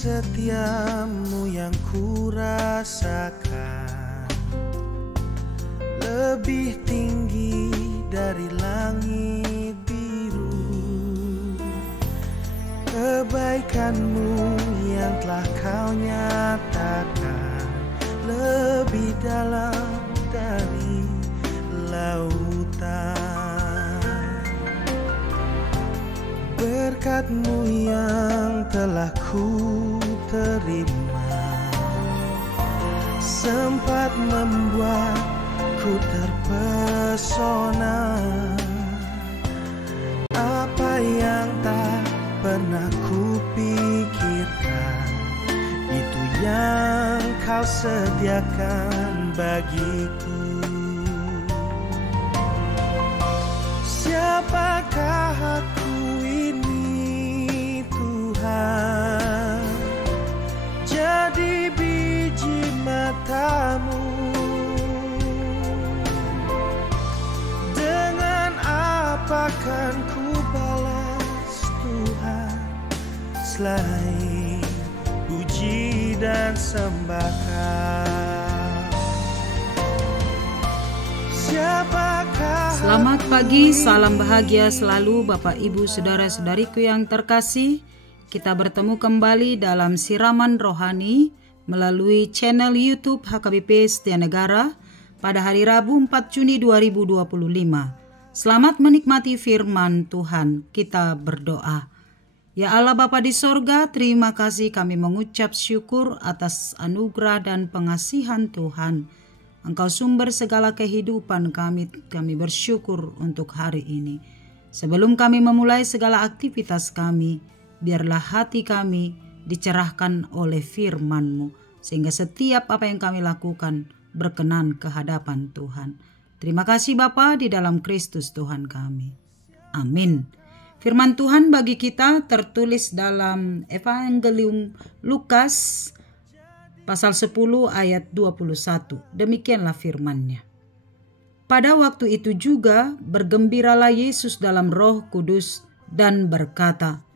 setiamu yang kurasakan lebih tinggi dari langit biru. Kebaikanmu yang telah kau nyatakan lebih dalam dari lautan. Berkat-Mu yang telah ku terima sempat membuatku terpesona. Apa yang tak pernah ku pikirkan, itu yang kau sediakan bagiku. Siapakah aku ini Tuhan? Jadi biji mata-Mu. Dengan apa akan ku balas Tuhan selain puji dan sembahkan? Selamat pagi, salam bahagia selalu Bapak Ibu Saudara-saudariku yang terkasih. Kita bertemu kembali dalam siraman rohani melalui channel YouTube HKBP Setia Negara pada hari Rabu 4 Juni 2025. Selamat menikmati firman Tuhan. Kita berdoa. Ya Allah Bapa di sorga, terima kasih kami mengucap syukur atas anugerah dan pengasihan Tuhan. Engkau sumber segala kehidupan kami bersyukur untuk hari ini. Sebelum kami memulai segala aktivitas kami, biarlah hati kami dicerahkan oleh firman-Mu, sehingga setiap apa yang kami lakukan berkenan ke hadapan Tuhan. Terima kasih Bapa di dalam Kristus Tuhan kami. Amin. Firman Tuhan bagi kita tertulis dalam Evangelium Lukas pasal 10 ayat 21. Demikianlah firman-Nya. Pada waktu itu juga bergembiralah Yesus dalam Roh Kudus dan berkata,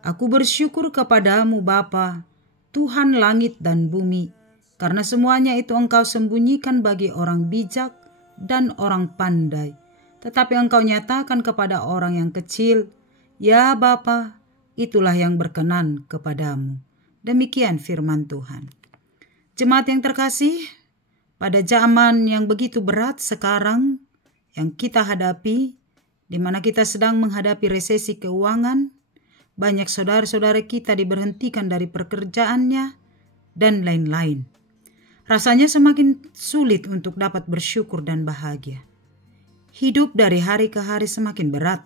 Aku bersyukur kepadamu Bapa, Tuhan langit dan bumi, karena semuanya itu Engkau sembunyikan bagi orang bijak dan orang pandai, tetapi Engkau nyatakan kepada orang yang kecil. Ya Bapa, itulah yang berkenan kepadamu. Demikian firman Tuhan. Jemaat yang terkasih, pada zaman yang begitu berat sekarang yang kita hadapi, di mana kita sedang menghadapi resesi keuangan, banyak saudara-saudara kita diberhentikan dari pekerjaannya, dan lain-lain. Rasanya semakin sulit untuk dapat bersyukur dan bahagia. Hidup dari hari ke hari semakin berat,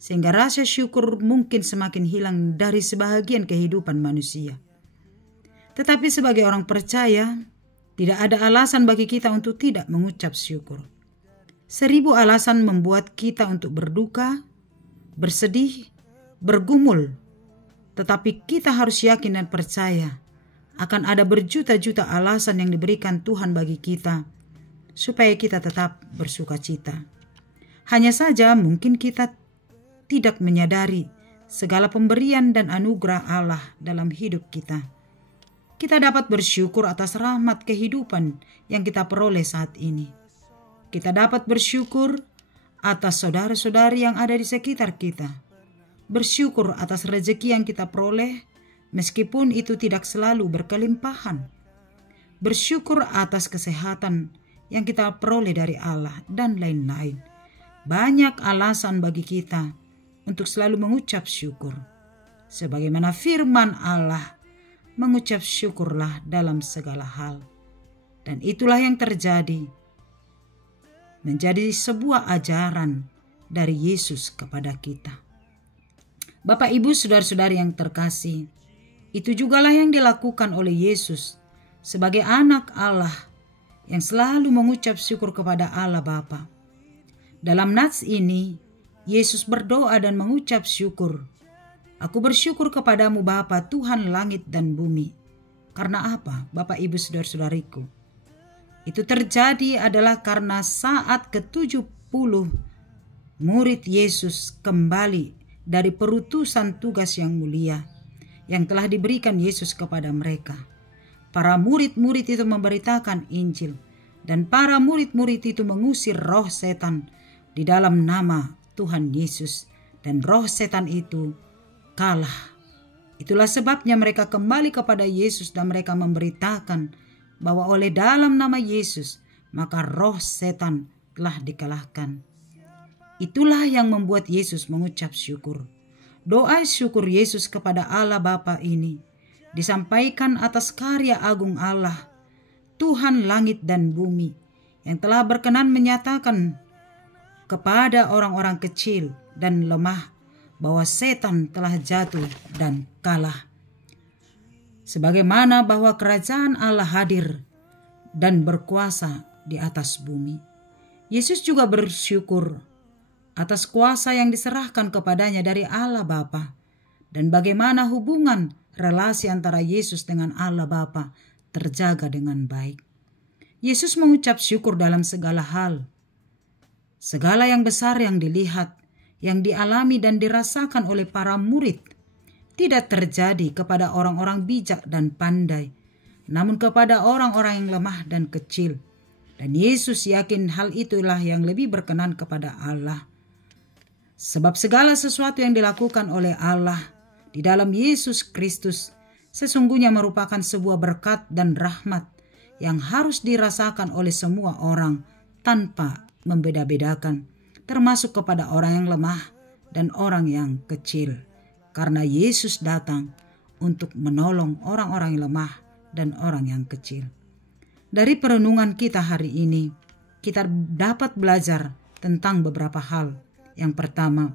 sehingga rasa syukur mungkin semakin hilang dari sebahagian kehidupan manusia. Tetapi sebagai orang percaya, tidak ada alasan bagi kita untuk tidak mengucap syukur. 1000 alasan membuat kita untuk berduka, bersedih, bergumul. Tetapi kita harus yakin dan percaya akan ada berjuta-juta alasan yang diberikan Tuhan bagi kita, supaya kita tetap bersuka cita. Hanya saja mungkin kita tidak menyadari segala pemberian dan anugerah Allah dalam hidup kita. Kita dapat bersyukur atas rahmat kehidupan yang kita peroleh saat ini. Kita dapat bersyukur atas saudara-saudari yang ada di sekitar kita. Bersyukur atas rezeki yang kita peroleh, meskipun itu tidak selalu berkelimpahan. Bersyukur atas kesehatan yang kita peroleh dari Allah, dan lain-lain. Banyak alasan bagi kita untuk selalu mengucap syukur. Sebagaimana firman Allah, mengucap syukurlah dalam segala hal. Dan itulah yang terjadi. Menjadi sebuah ajaran dari Yesus kepada kita. Bapak Ibu saudara-saudari yang terkasih, itu jugalah yang dilakukan oleh Yesus sebagai anak Allah yang selalu mengucap syukur kepada Allah Bapa. Dalam nats ini, Yesus berdoa dan mengucap syukur. Aku bersyukur kepadamu Bapa, Tuhan langit dan bumi. Karena apa, Bapak Ibu saudara-saudariku? Itu terjadi adalah karena saat ke-70 murid Yesus kembali dari perutusan tugas yang mulia, yang telah diberikan Yesus kepada mereka. Para murid-murid itu memberitakan Injil, dan para murid-murid itu mengusir roh setan di dalam nama Tuhan Yesus, dan roh setan itu kalah. Itulah sebabnya mereka kembali kepada Yesus dan mereka memberitakan bahwa oleh dalam nama Yesus maka roh setan telah dikalahkan. Itulah yang membuat Yesus mengucap syukur. Doa syukur Yesus kepada Allah Bapa ini disampaikan atas karya agung Allah, Tuhan langit dan bumi, yang telah berkenan menyatakan kepada orang-orang kecil dan lemah bahwa setan telah jatuh dan kalah. Sebagaimana bahwa kerajaan Allah hadir dan berkuasa di atas bumi. Yesus juga bersyukur atas kuasa yang diserahkan kepadanya dari Allah Bapa, dan bagaimana hubungan relasi antara Yesus dengan Allah Bapa terjaga dengan baik. Yesus mengucap syukur dalam segala hal. Segala yang besar yang dilihat, yang dialami dan dirasakan oleh para murid tidak terjadi kepada orang-orang bijak dan pandai, namun kepada orang-orang yang lemah dan kecil. Dan Yesus yakin hal itulah yang lebih berkenan kepada Allah. Sebab segala sesuatu yang dilakukan oleh Allah di dalam Yesus Kristus sesungguhnya merupakan sebuah berkat dan rahmat yang harus dirasakan oleh semua orang tanpa membeda-bedakan, termasuk kepada orang yang lemah dan orang yang kecil. Karena Yesus datang untuk menolong orang-orang yang lemah dan orang yang kecil. Dari perenungan kita hari ini, kita dapat belajar tentang beberapa hal. Yang pertama,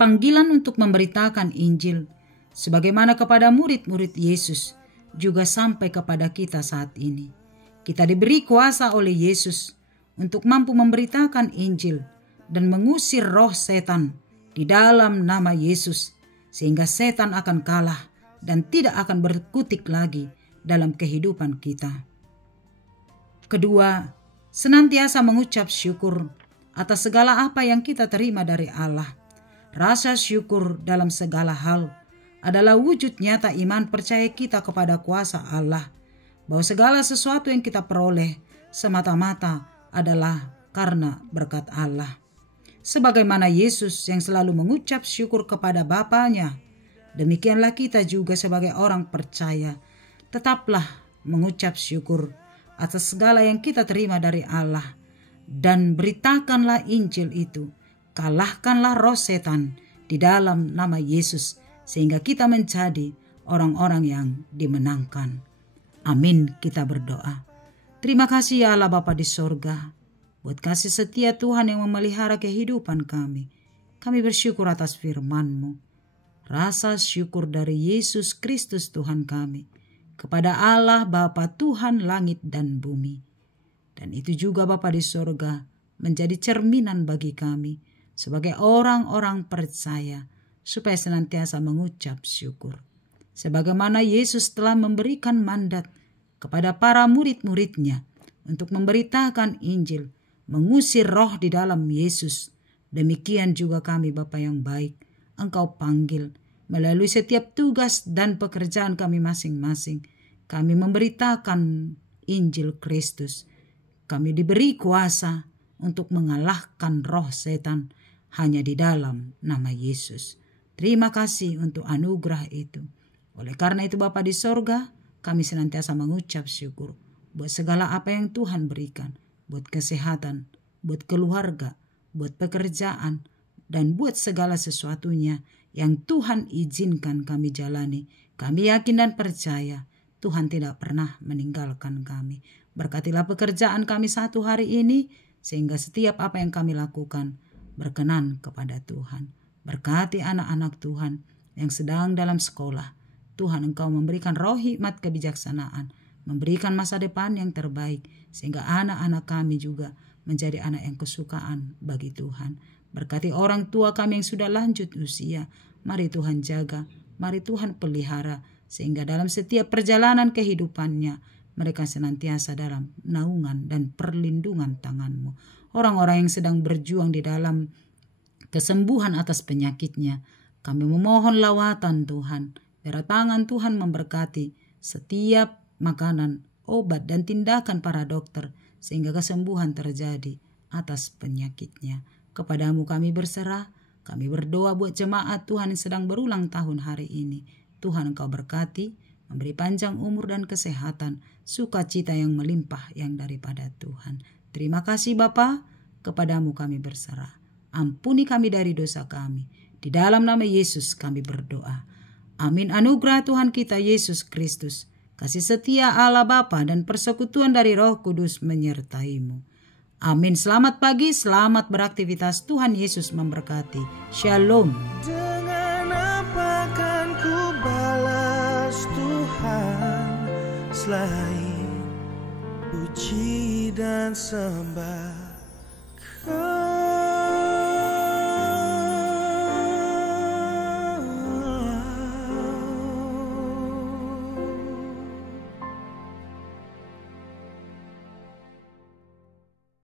panggilan untuk memberitakan Injil sebagaimana kepada murid-murid Yesus juga sampai kepada kita saat ini. Kita diberi kuasa oleh Yesus untuk mampu memberitakan Injil dan mengusir roh setan di dalam nama Yesus, sehingga setan akan kalah dan tidak akan berkutik lagi dalam kehidupan kita. Kedua, senantiasa mengucap syukur atas segala apa yang kita terima dari Allah. Rasa syukur dalam segala hal adalah wujud nyata iman percaya kita kepada kuasa Allah, bahwa segala sesuatu yang kita peroleh semata-mata adalah karena berkat Allah. Sebagaimana Yesus yang selalu mengucap syukur kepada Bapanya, demikianlah kita juga sebagai orang percaya tetaplah mengucap syukur atas segala yang kita terima dari Allah, dan beritakanlah Injil itu. Kalahkanlah roh setan di dalam nama Yesus, sehingga kita menjadi orang-orang yang dimenangkan. Amin, kita berdoa. Terima kasih ya Allah Bapa di sorga, buat kasih setia Tuhan yang memelihara kehidupan kami. Kami bersyukur atas firman-Mu. Rasa syukur dari Yesus Kristus Tuhan kami kepada Allah Bapa Tuhan langit dan bumi. Dan itu juga Bapa di sorga menjadi cerminan bagi kami sebagai orang-orang percaya, supaya senantiasa mengucap syukur. Sebagaimana Yesus telah memberikan mandat kepada para murid-muridnya untuk memberitakan Injil, mengusir roh di dalam Yesus, demikian juga kami Bapa yang baik, Engkau panggil melalui setiap tugas dan pekerjaan kami masing-masing. Kami memberitakan Injil Kristus. Kami diberi kuasa untuk mengalahkan roh setan hanya di dalam nama Yesus. Terima kasih untuk anugerah itu. Oleh karena itu Bapa di sorga, kami senantiasa mengucap syukur buat segala apa yang Tuhan berikan, buat kesehatan, buat keluarga, buat pekerjaan, dan buat segala sesuatunya yang Tuhan izinkan kami jalani. Kami yakin dan percaya Tuhan tidak pernah meninggalkan kami. Berkatilah pekerjaan kami satu hari ini, sehingga setiap apa yang kami lakukan berkenan kepada Tuhan. Berkati anak-anak Tuhan yang sedang dalam sekolah. Tuhan, Engkau memberikan roh hikmat kebijaksanaan, memberikan masa depan yang terbaik, sehingga anak-anak kami juga menjadi anak yang kesukaan bagi Tuhan. Berkati orang tua kami yang sudah lanjut usia. Mari Tuhan jaga, mari Tuhan pelihara, sehingga dalam setiap perjalanan kehidupannya mereka senantiasa dalam naungan dan perlindungan tangan-Mu. Orang-orang yang sedang berjuang di dalam kesembuhan atas penyakitnya, kami memohon lawatan Tuhan, Darah tangan Tuhan memberkati setiap makanan, obat, dan tindakan para dokter, sehingga kesembuhan terjadi atas penyakitnya. Kepadamu kami berserah, kami berdoa buat jemaat Tuhan yang sedang berulang tahun hari ini. Tuhan Engkau berkati, memberi panjang umur dan kesehatan, sukacita yang melimpah yang daripada Tuhan. Terima kasih Bapa, kepadamu kami berserah. Ampuni kami dari dosa kami. Di dalam nama Yesus kami berdoa. Amin. Anugerah Tuhan kita Yesus Kristus, kasih setia Allah Bapa dan persekutuan dari Roh Kudus menyertaimu. Amin. Selamat pagi, selamat beraktivitas. Tuhan Yesus memberkati. Shalom. Dengan apa kan ku balas Tuhan selain puji dan sembah.